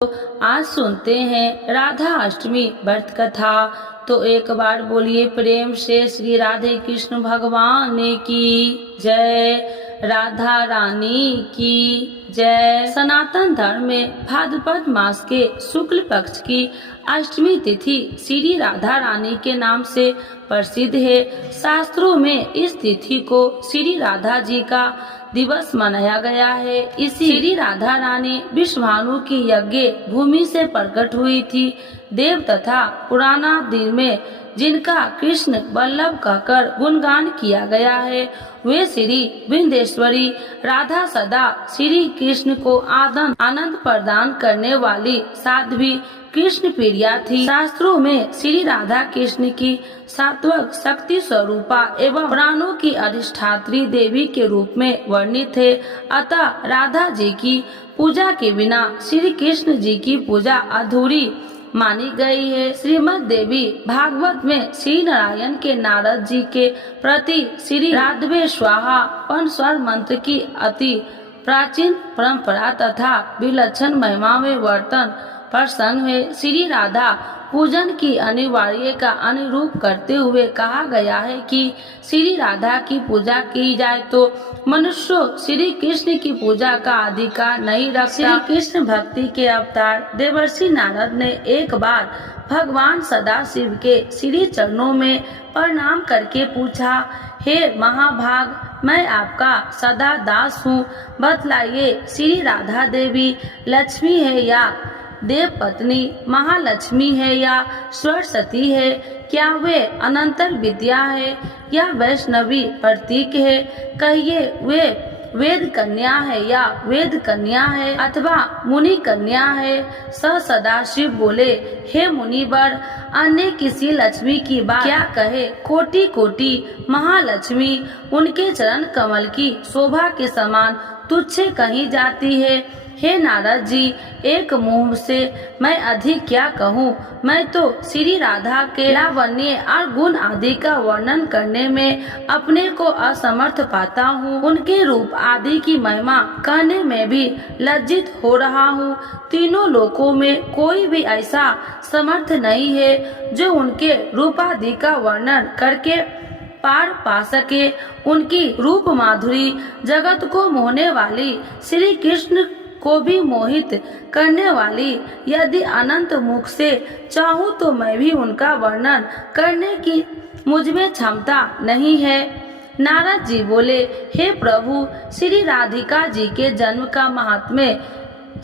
आज सुनते हैं राधा अष्टमी व्रत कथा। तो एक बार बोलिए प्रेम से श्री राधे कृष्ण भगवान की जय, राधा रानी की जय। सनातन धर्म में भाद्रपद मास के शुक्ल पक्ष की अष्टमी तिथि श्री राधा रानी के नाम से प्रसिद्ध है। शास्त्रों में इस तिथि को श्री राधा जी का दिवस मनाया गया है। इसी श्री राधा रानी विश्वभानु की यज्ञ भूमि से प्रकट हुई थी। देव तथा पुराना दिन में जिनका कृष्ण वल्लभ कहकर गुणगान किया गया है, वे श्री विंध्येश्वरी राधा सदा श्री कृष्ण को आनंद प्रदान करने वाली साध्वी कृष्ण प्रिया थी। शास्त्रों में श्री राधा कृष्ण की सात्विक शक्ति स्वरूपा एवं प्राणों की अधिष्ठात्री देवी के रूप में वर्णित है। अतः राधा जी की पूजा के बिना श्री कृष्ण जी की पूजा अधूरी मानी गई है। श्रीमद देवी भागवत में श्री नारायण के नारद जी के प्रति श्री राधवे स्वाहा पंचस्वर मंत्र की अति प्राचीन परंपरा तथा विलक्षण महिमा में वर्तन प्रसंग में श्री राधा पूजन की अनिवार्य का अनुरूप करते हुए कहा गया है कि श्री राधा की पूजा की जाए तो मनुष्य श्री कृष्ण की पूजा का अधिकार नहीं रखता। श्री कृष्ण भक्ति के अवतार देवर्षि नारद ने एक बार भगवान सदाशिव के श्री चरणों में प्रणाम करके पूछा, हे महाभाग, मैं आपका सदा दास हूँ। बतलाइए, श्री राधा देवी लक्ष्मी है या देव पत्नी, महालक्ष्मी है या सरस्वती है? क्या वे अनंतर विद्या है या वैष्णवी प्रतीक है? कहिए, वे वेद कन्या है या वेद कन्या है अथवा मुनि कन्या है? सदाशिव बोले, हे मुनिवर, अन्य किसी लक्ष्मी की बात क्या कहे? कोटि कोटि महालक्ष्मी उनके चरण कमल की शोभा के समान तुच्छ कही जाती है। हे नारद जी, एक मुंह से मैं अधिक क्या कहूँ? मैं तो श्री राधा के लावण्य और गुण आदि का वर्णन करने में अपने को असमर्थ पाता हूँ। उनके रूप आदि की महिमा कहने में भी लज्जित हो रहा हूँ। तीनों लोकों में कोई भी ऐसा समर्थ नहीं है जो उनके रूप आदि का वर्णन करके पार पा सके। उनकी रूप माधुरी जगत को मोहने वाली, श्री कृष्ण को भी मोहित करने वाली, यदि अनंत मुख से चाहूँ तो मैं भी उनका वर्णन करने की मुझ में क्षमता नहीं है। नारद जी बोले, हे प्रभु, श्री राधिका जी के जन्म का महात्म्य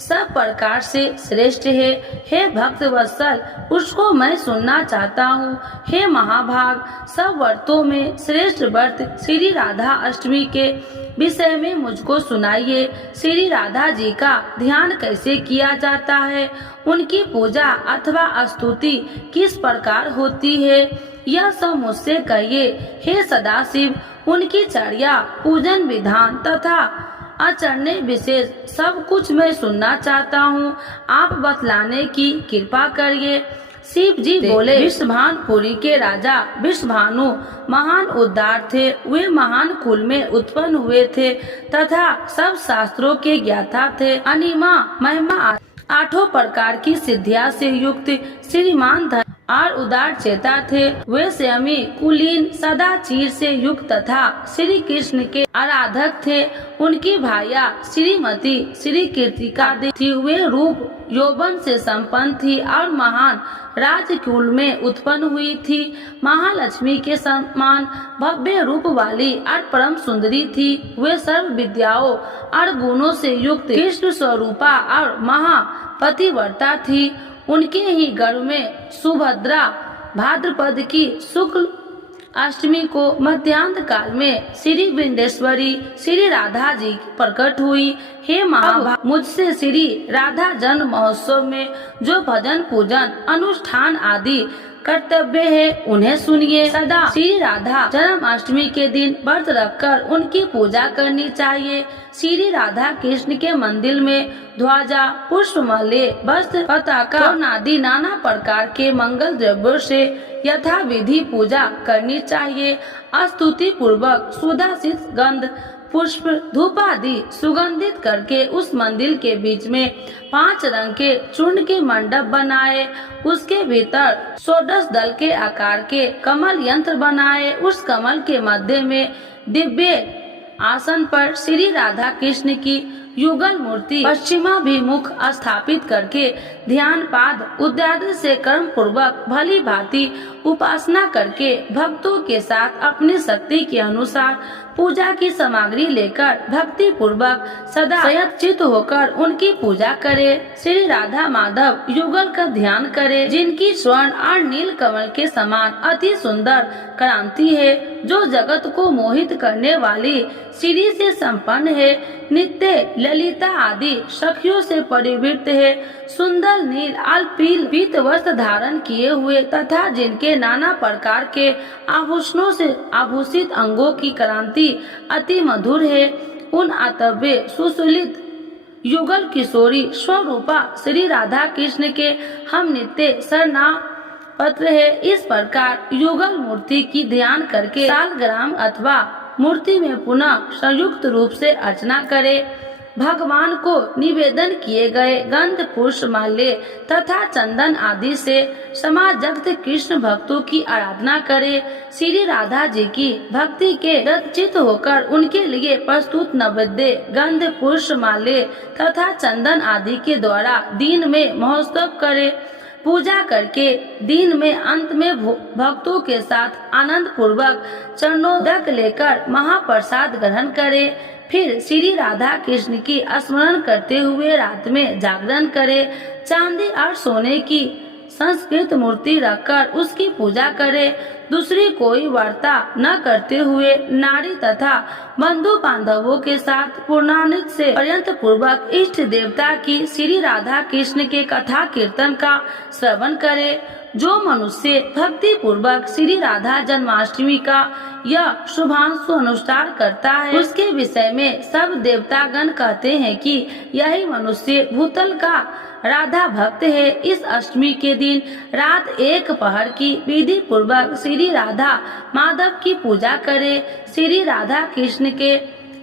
सब प्रकार से श्रेष्ठ है। हे भक्त वत्सल, उसको मैं सुनना चाहता हूँ। हे महाभाग, सब व्रतों में श्रेष्ठ व्रत श्री राधा अष्टमी के विषय में मुझको सुनाइए। श्री राधा जी का ध्यान कैसे किया जाता है? उनकी पूजा अथवा स्तुति किस प्रकार होती है? यह सब मुझसे कहिए। हे सदाशिव, उनकी चर्या, पूजन विधान तथा आचरण विशेष सब कुछ मैं सुनना चाहता हूँ। आप बतलाने की कृपा करिए। शिव जी बोले, विश्वभानुपुरी के राजा विश्वभानु महान उद्धार थे। वे महान कुल में उत्पन्न हुए थे तथा सब शास्त्रों के ज्ञाता थे। अनिमा महिमा आठों प्रकार की सिद्धियां से युक्त श्रीमान धन और उदार चेता थे। वे स्वयं कुलीन सदा चीर से युक्त तथा श्री कृष्ण के आराधक थे। उनकी भाया श्रीमती श्री कीर्तिका थी। वे रूप यौवन से संपन्न थी और महान राजकुल में उत्पन्न हुई थी। महालक्ष्मी के समान भव्य रूप वाली और परम सुंदरी थी। वे सर्व विद्याओं और गुणों से युक्त कृष्ण स्वरूपा और महापतिव्रता थी। उनके ही गर्भ में सुभद्रा भाद्रपद की शुक्ल अष्टमी को मध्यान्ह काल में श्री विंध्येश्वरी श्री राधा जी प्रकट हुई। हे महाभाग, मुझसे श्री राधा जन्म महोत्सव में जो भजन पूजन अनुष्ठान आदि कर्तव्य है उन्हें सुनिए। सदा श्री राधा जन्माष्टमी के दिन व्रत रखकर उनकी पूजा करनी चाहिए। श्री राधा कृष्ण के मंदिर में ध्वजा, पुष्पमाल्य, वस्त्र, पताका आदि नाना प्रकार के मंगल द्रव्यों से यथा विधि पूजा करनी चाहिए। स्तुति पूर्वक सुधासित गंध पुष्प धूप आदि सुगंधित करके उस मंदिर के बीच में 5 रंग के चूर्ण के मंडप बनाए। उसके भीतर 16 दल के आकार के कमल यंत्र बनाए। उस कमल के मध्य में दिव्य आसन पर श्री राधा कृष्ण की युगल मूर्ति पश्चिमाभिमुख स्थापित करके ध्यान पाद उद्यादि से कर्म पूर्वक भली भांति उपासना करके भक्तों के साथ अपनी शक्ति के अनुसार पूजा की सामग्री लेकर भक्ति पूर्वक सदा संयत होकर उनकी पूजा करे। श्री राधा माधव युगल का ध्यान करे, जिनकी स्वर्ण और नील कमल के समान अति सुंदर क्रांति है, जो जगत को मोहित करने वाली श्री से संपन्न है, नित्य ललिता आदि सखियों से परिवृत है, सुंदर नील और पीत वस्त्र धारण किए हुए तथा जिनके नाना प्रकार के आभूषणों से आभूषित अंगों की क्रांति अति मधुर है। उन अतव्य सुशोभित युगल किशोरी स्वरूपा श्री राधा कृष्ण के हम नित्य शरणापत्र है। इस प्रकार युगल मूर्ति की ध्यान करके सालग्राम अथवा मूर्ति में पुनः संयुक्त रूप से अर्चना करे। भगवान को निवेदन किए गए गंध पुष्प माल्य तथा चंदन आदि से समाजक्त कृष्ण भक्तों की आराधना करे। श्री राधा जी की भक्ति के रचित होकर उनके लिए प्रस्तुत नैवेद्य गंध पुष्प माल्य तथा चंदन आदि के द्वारा दिन में महोत्सव करे। पूजा करके दिन में अंत में भक्तों के साथ आनंद पूर्वक चरणोदक लेकर महाप्रसाद ग्रहण करे। फिर श्री राधा कृष्ण की स्मरण करते हुए रात में जागरण करे। चांदी और सोने की संस्कृत मूर्ति रखकर उसकी पूजा करे। दूसरी कोई वार्ता न करते हुए नारी तथा बंधु बांधवों के साथ पूर्णानित से पर्यंत पूर्वक इष्ट देवता की श्री राधा कृष्ण के कथा कीर्तन का श्रवण करे। जो मनुष्य भक्ति पूर्वक श्री राधा जन्माष्टमी का यह शुभांशु अनुष्ठान करता है, उसके विषय में सब देवतागण कहते हैं कि यही मनुष्य भूतल का राधा भक्त है। इस अष्टमी के दिन रात 1 पहर की विधि पूर्वक श्री राधा माधव की पूजा करे। श्री राधा कृष्ण के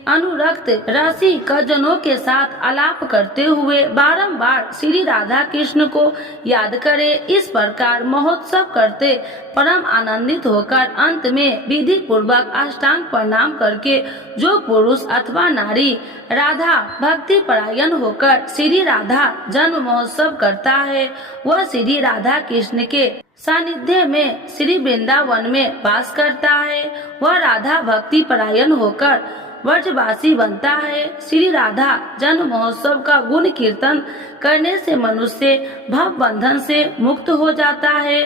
अनुरक्त रसिक जनों के साथ आलाप करते हुए बारंबार श्री राधा कृष्ण को याद करे। इस प्रकार महोत्सव करते परम आनंदित होकर अंत में विधि पूर्वक अष्टांग प्रणाम करके जो पुरुष अथवा नारी राधा भक्ति परायण होकर श्री राधा जन्म महोत्सव करता है, वह श्री राधा कृष्ण के सानिध्य में श्री वृंदावन में वास करता है। वह राधा भक्ति परायण होकर व्रजवासी बनता है। श्री राधा जन्म महोत्सव का गुण कीर्तन करने से मनुष्य भव बंधन से मुक्त हो जाता है।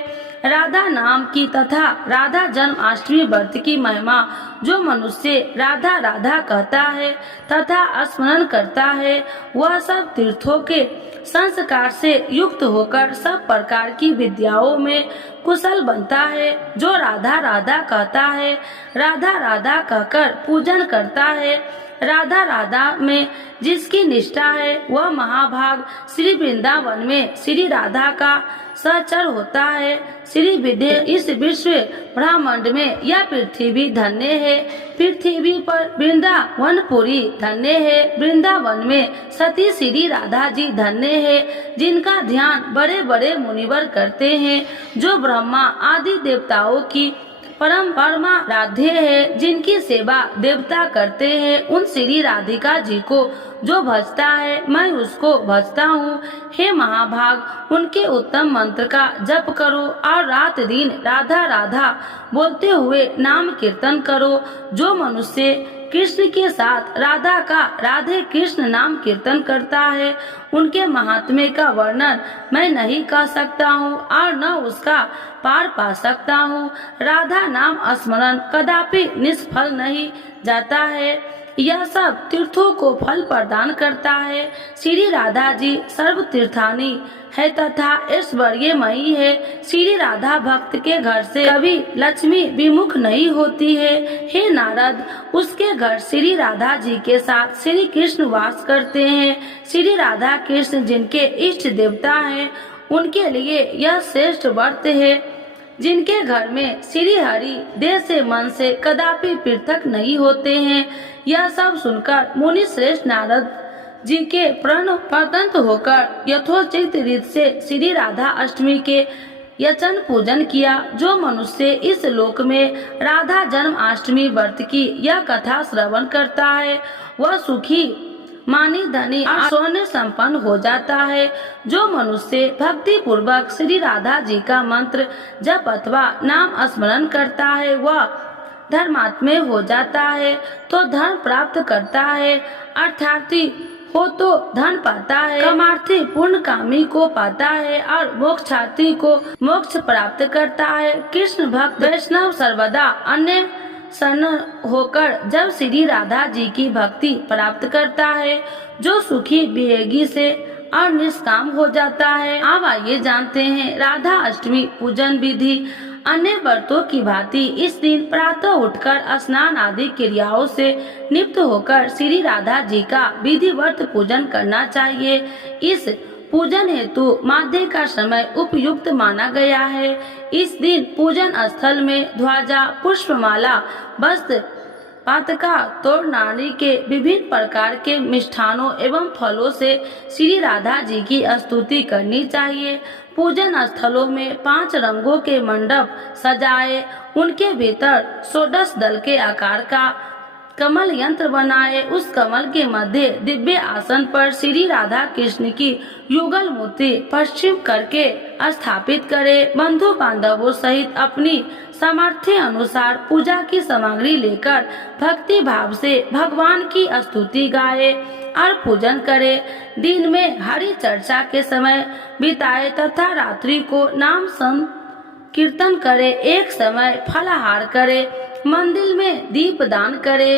राधा नाम की तथा राधा जन्माष्टमी व्रत की महिमा जो मनुष्य राधा राधा कहता है तथा स्मरण करता है, वह सब तीर्थों के संस्कार से युक्त होकर सब प्रकार की विद्याओं में कुशल बनता है। जो राधा राधा कहता है, राधा राधा कहकर पूजन करता है, राधा राधा में जिसकी निष्ठा है, वह महाभाग श्री वृंदावन में श्री राधा का सहचर होता है। श्री विद्य इस विश्व ब्रह्मांड में यह पृथ्वी धन्य है। पृथ्वी पर वृंदावनपुरी धन्य है। वृंदावन में सती श्री राधा जी धन्य है, जिनका ध्यान बड़े बड़े मुनिवर करते हैं। जो ब्रह्मा आदि देवताओं की परम परमाराध्य है, जिनकी सेवा देवता करते हैं, उन श्री राधिका जी को जो भजता है, मैं उसको भजता हूँ। हे महाभाग, उनके उत्तम मंत्र का जप करो और रात दिन राधा राधा बोलते हुए नाम कीर्तन करो। जो मनुष्य कृष्ण के साथ राधा का राधे कृष्ण नाम कीर्तन करता है, उनके महात्म्य का वर्णन मैं नहीं कर सकता हूँ और न उसका पार पा सकता हूँ। राधा नाम स्मरण कदापि निष्फल नहीं जाता है, यह सब तीर्थों को फल प्रदान करता है। श्री राधा जी सर्व तीर्थानी है तथा ऐश्वर्यमयी है। श्री राधा भक्त के घर से कभी लक्ष्मी विमुख नहीं होती है। हे नारद, उसके घर श्री राधा जी के साथ श्री कृष्ण वास करते हैं। श्री राधा कृष्ण जिनके इष्ट देवता हैं, उनके लिए यह श्रेष्ठ व्रत है। जिनके घर में श्री हरि देह से मन से कदापि पृथक नहीं होते हैं। यह सब सुनकर मुनि श्रेष्ठ नारद जी के प्रण प्रतंत होकर यथोचित रीत से श्री राधा अष्टमी के यचन पूजन किया। जो मनुष्य इस लोक में राधा जन्माष्टमी व्रत की यह कथा श्रवण करता है वह सुखी मानी धनी और सोने संपन्न हो जाता है। जो मनुष्य भक्ति पूर्वक श्री राधा जी का मंत्र जप अथवा नाम स्मरण करता है वह धर्मात्मा हो जाता है तो धन प्राप्त करता है, अर्थार्थी हो तो धन पाता है, कामार्थी पूर्ण कामी को पाता है और मोक्षार्थी को मोक्ष प्राप्त करता है। कृष्ण भक्त वैष्णव सर्वदा अन्य शरण होकर जब श्री राधा जी की भक्ति प्राप्त करता है जो सुखी विवेगी से और निष्काम हो जाता है। अब आइए जानते हैं राधा अष्टमी पूजन विधि। अन्य व्रतों की भांति इस दिन प्रातः उठकर स्नान आदि क्रियाओं से निवृत्त होकर श्री राधा जी का विधिवत पूजन करना चाहिए। इस पूजन हेतु माध्य का समय उपयुक्त माना गया है। इस दिन पूजन स्थल में ध्वजा, पुष्पमाला, वस्त्र, पातका, तोड़ नारी के विभिन्न प्रकार के मिष्ठानों एवं फलों से श्री राधा जी की स्तुति करनी चाहिए। पूजन स्थलों में 5 रंगों के मंडप सजाए, उनके भीतर 16 दल के आकार का कमल यंत्र बनाए, उस कमल के मध्य दिव्य आसन पर श्री राधा कृष्ण की युगल मूर्ति पश्चिम करके स्थापित करे। बंधु बांधवों सहित अपनी सामर्थ्य अनुसार पूजा की सामग्री लेकर भक्ति भाव से भगवान की स्तुति गाए और पूजन करे। दिन में हरि चर्चा के समय बिताए तथा रात्रि को नाम संकीर्तन करे। एक समय फलाहार करे, मंदिर में दीप दान करे।